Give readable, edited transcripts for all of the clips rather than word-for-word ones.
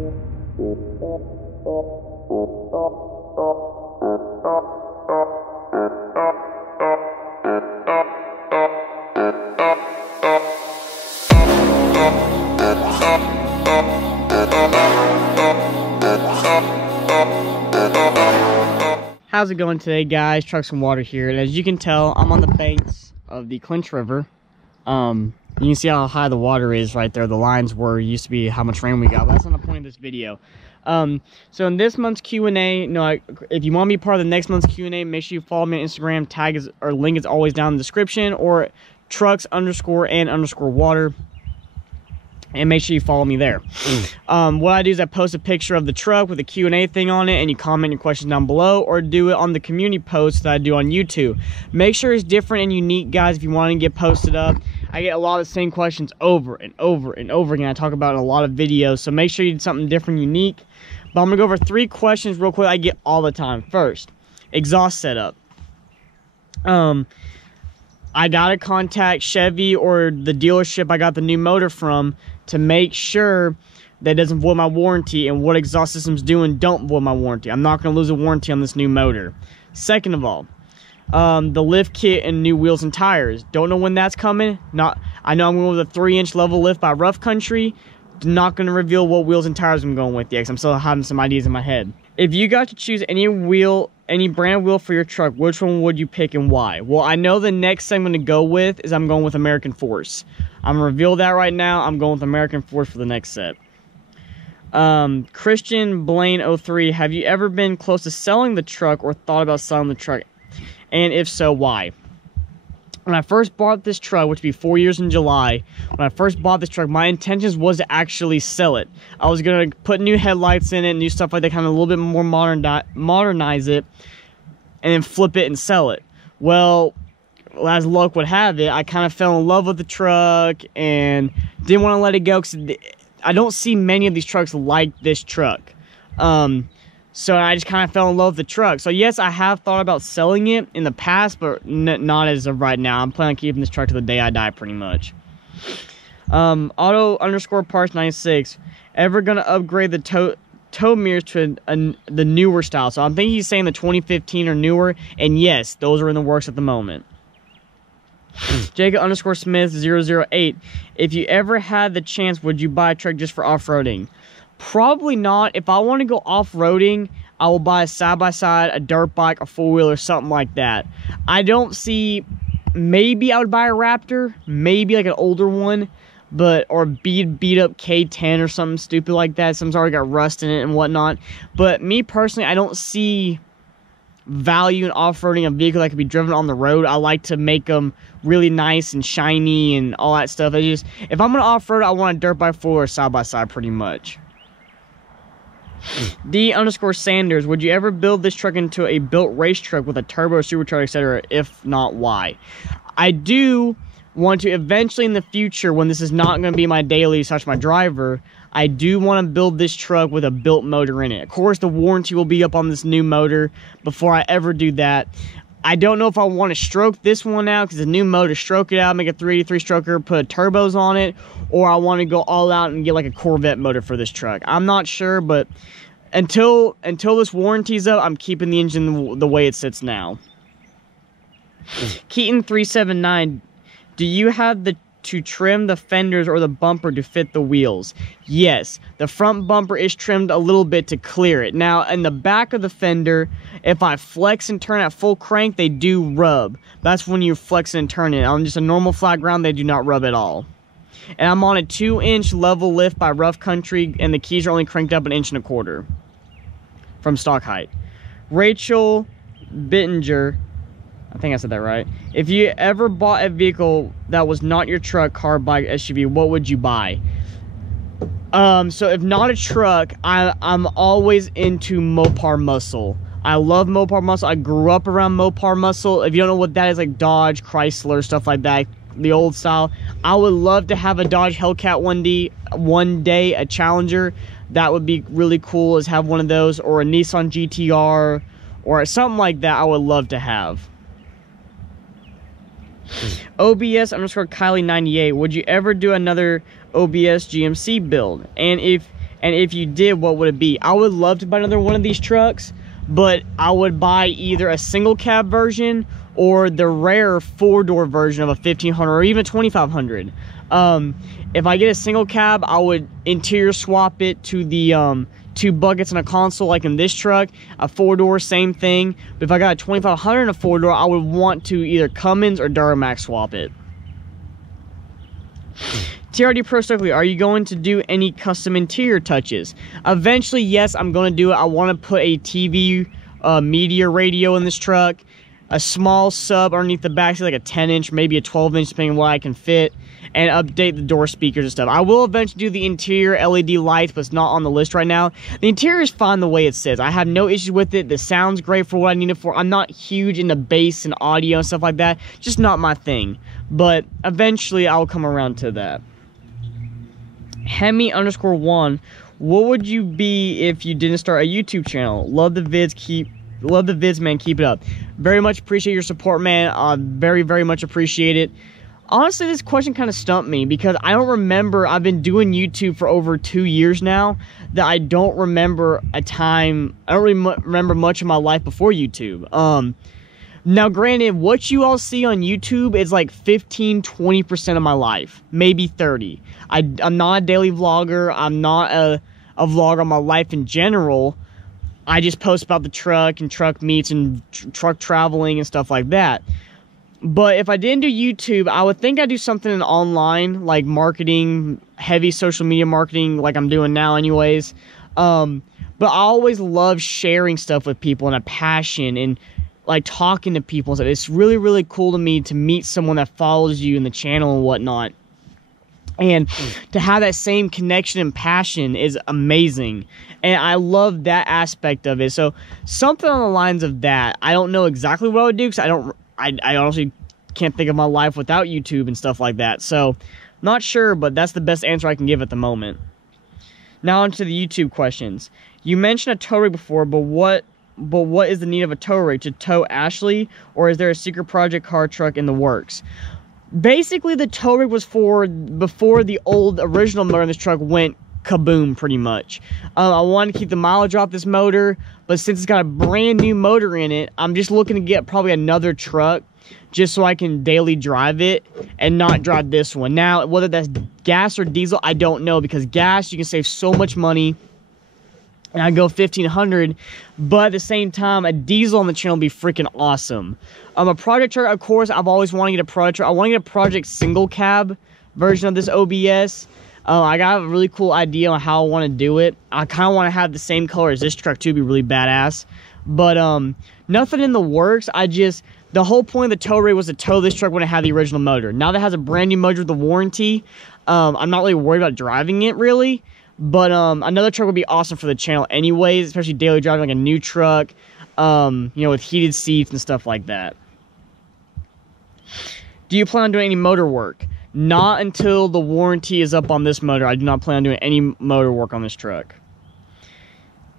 How's it going today, guys? Trucks and Water here, and as you can tell, I'm on the banks of the Clinch River. You can see how high the water is right there. The lines were used to be how much rain we got, but that's not the point of this video. So in this month's Q&A, if you want to be part of the next month's Q&A, make sure you follow me on Instagram. Tag is, or link is always down in the description, or trucks_and_water. And make sure you follow me there. What I do is I post a picture of the truck with a Q&A thing on it, and you comment your questions down below, or do it on the community post that I do on YouTube. Make sure it's different and unique, guys, if you want to get posted up. I get a lot of the same questions over and over and over again. I talk about it in a lot of videos, so make sure you do something different, unique. But I'm going to go over 3 questions real quick I get all the time. First, exhaust setup. I got to contact Chevy or the dealership I got the new motor from to make sure that it doesn't void my warranty, and what exhaust systems do and don't void my warranty. I'm not going to lose a warranty on this new motor. Second of all, the lift kit and new wheels and tires. Don't know when that's coming. I know I'm going with a 3-inch level lift by Rough Country. Not going to reveal what wheels and tires I'm going with yet, because I'm still having some ideas in my head. If you got to choose any brand wheel for your truck, which one would you pick and why? Well, I know the next thing I'm going to go with is I'm going with American Force. I'm going to reveal that right now. I'm going with American Force for the next set. Christian Blaine 03, have you ever been close to selling the truck or thought about selling the truck? And if so, why? When I first bought this truck, which would be 4 years in July, when I first bought this truck, my intentions was to actually sell it. I was going to put new headlights in it, new stuff like that, kind of a little bit more modernize it, and then flip it and sell it. Well, as luck would have it, I kind of fell in love with the truck and didn't want to let it go, because I don't see many of these trucks like this truck. So I just kind of fell in love with the truck. So yes, I have thought about selling it in the past, but not as of right now. I'm planning on keeping this truck to the day I die, pretty much. Auto_parts96. Ever gonna upgrade the tow mirrors to the newer style? So I'm thinking he's saying the 2015 or newer, and yes, those are in the works at the moment. Jacob_Smith008. If you ever had the chance, would you buy a truck just for off-roading? Probably not. If I want to go off-roading, I will buy a side-by-side, a dirt bike, a four-wheeler, something like that. I don't see... Maybe I would buy a Raptor. Maybe like an older one. Or beat up K10 or something stupid like that. Some's already got rust in it and whatnot. But me personally, I don't see value in off-roading a vehicle that could be driven on the road. I like to make them really nice and shiny and all that stuff. If I'm going to off-road, I want a dirt bike, four, or side-by-side pretty much. D_Sanders, would you ever build this truck into a built race truck with a turbo, supercharger, etc.? If not, why? I do want to eventually in the future, when this is not going to be my daily / my driver, I do want to build this truck with a built motor in it. Of course, the warranty will be up on this new motor before I ever do that. I don't know if I want to stroke this one out, because the new motor, stroke it out, make a 383 stroker, put turbos on it, or I want to go all out and get like a Corvette motor for this truck. I'm not sure, but until this warranty's up, I'm keeping the engine the way it sits now. Keaton379, do you have to trim the fenders or the bumper to fit the wheels? Yes, the front bumper is trimmed a little bit to clear it. Now, in the back of the fender, if I flex and turn at full crank, they do rub. That's when you flex and turn it. On just a normal flat ground, they do not rub at all. And I'm on a 2-inch level lift by Rough Country, and the keys are only cranked up 1 1/4 inches from stock height. Rachel Bittinger, I think I said that right. If you ever bought a vehicle that was not your truck, car, bike, SUV, what would you buy? So if not a truck, I'm always into Mopar muscle. I love Mopar muscle. I grew up around Mopar muscle. If you don't know what that is, like Dodge, Chrysler, stuff like that, the old style. I would love to have a Dodge Hellcat one day, a Challenger. That would be really cool, is have one of those, or a Nissan GTR, or something like that. I would love to have. OBS_Kylie98, would you ever do another OBS GMC build? And if And if you did, what would it be? I would love to buy another one of these trucks, but I would buy either a single cab version or the rare 4-door version of a 1500 or even a 2500. If I get a single cab, I would interior swap it to the 2 buckets and a console like in this truck. A 4-door, same thing. But if I got a 2500 and a 4-door, I would want to either Cummins or Duramax swap it. TRD Pro Stokely, are you going to do any custom interior touches? Eventually, yes, I'm going to do it. I want to put a TV media radio in this truck, a small sub underneath the back, like a 10-inch, maybe a 12-inch, depending on what I can fit, and update the door speakers and stuff. I will eventually do the interior LED lights, but it's not on the list right now. The interior is fine the way it sits. I have no issues with it. The sound's great for what I need it for. I'm not huge into bass and audio and stuff like that. Just not my thing. But eventually, I'll come around to that. Hemi_1, what would you be if you didn't start a YouTube channel? Love the vids, man. Keep it up. Very much appreciate your support, man. Very much appreciate it. Honestly, this question kind of stumped me because I don't remember. I've been doing YouTube for over 2 years now. That I don't remember a time. I don't really remember much of my life before YouTube. Now, granted, what you all see on YouTube is like 15–20% of my life, maybe 30. I'm not a daily vlogger. I'm not a vlogger on my life in general. I just post about the truck and truck meets and truck traveling and stuff like that. But if I didn't do YouTube, I would think I'd do something online, like marketing, heavy social media marketing, like I'm doing now anyways. But I always love sharing stuff with people and a passion and like talking to people. So it's really cool to me to meet someone that follows you in the channel and whatnot. And to have that same connection and passion is amazing. And I love that aspect of it. So something on the lines of that. I don't know exactly what I would do because I honestly can't think of my life without YouTube and stuff like that. So not sure, but that's the best answer I can give at the moment. Now onto the YouTube questions. You mentioned a tow rig before, but what is the need of a tow rig? To tow Ashley, or is there a secret project car truck in the works? Basically, the tow rig was for before the old original motor in this truck went kaboom, pretty much. I wanted to keep the mileage off this motor, but since it's got a brand new motor in it, I'm just looking to get probably another truck just so I can daily drive it and not drive this one. Now, whether that's gas or diesel, I don't know, because gas, you can save so much money. And I go 1500, but at the same time, a diesel on the channel would be freaking awesome. A project truck, of course, I've always wanted to get a project truck. I want to get a project single cab version of this OBS. I got a really cool idea on how I want to do it. I kind of want to have the same color as this truck too, be really badass. But nothing in the works. The whole point of the tow rig was to tow this truck when it had the original motor. Now that it has a brand new motor with a warranty, I'm not really worried about driving it really. But another truck would be awesome for the channel anyways, especially daily driving, like a new truck, you know, with heated seats and stuff like that. Do you plan on doing any motor work? Not until the warranty is up on this motor. I do not plan on doing any motor work on this truck.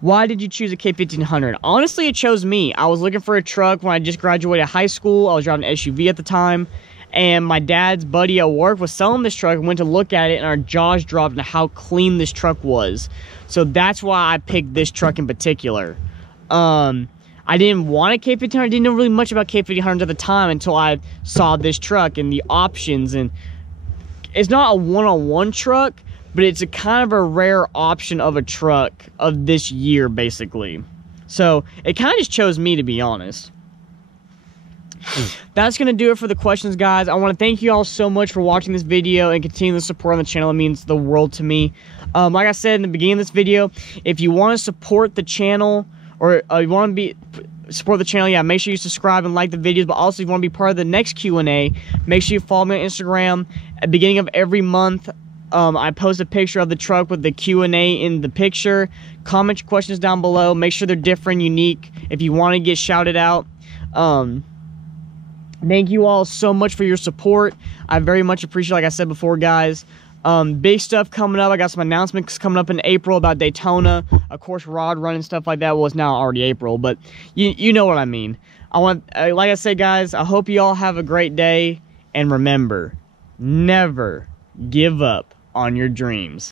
Why did you choose a K1500? Honestly, it chose me. I was looking for a truck when I just graduated high school. I was driving an SUV at the time. And my dad's buddy at work was selling this truck and went to look at it, and our jaws dropped into how clean this truck was. So that's why I picked this truck in particular. I didn't want a K1500. I didn't know really much about K1500s at the time until I saw this truck and the options. And it's not a one-on-one truck, but it's a kind of a rare option of a truck of this year, basically. So it kind of just chose me, to be honest. That's going to do it for the questions, guys. I want to thank you all so much for watching this video and continuing the support on the channel. It means the world to me. Like I said in the beginning of this video, if you want to support the channel, or you want to support the channel, yeah, make sure you subscribe and like the videos. But also, if you want to be part of the next Q&A, make sure you follow me on Instagram. At the beginning of every month, I post a picture of the truck with the Q&A in the picture. Comment your questions down below. Make sure they're different, unique, if you want to get shouted out. Thank you all so much for your support. I very much appreciate it, like I said before, guys. Big stuff coming up. I got some announcements coming up in April about Daytona. Of course, rod run and stuff like that. Well, it's now already April, but you know what I mean. Like I said, guys, I hope you all have a great day. And remember, never give up on your dreams.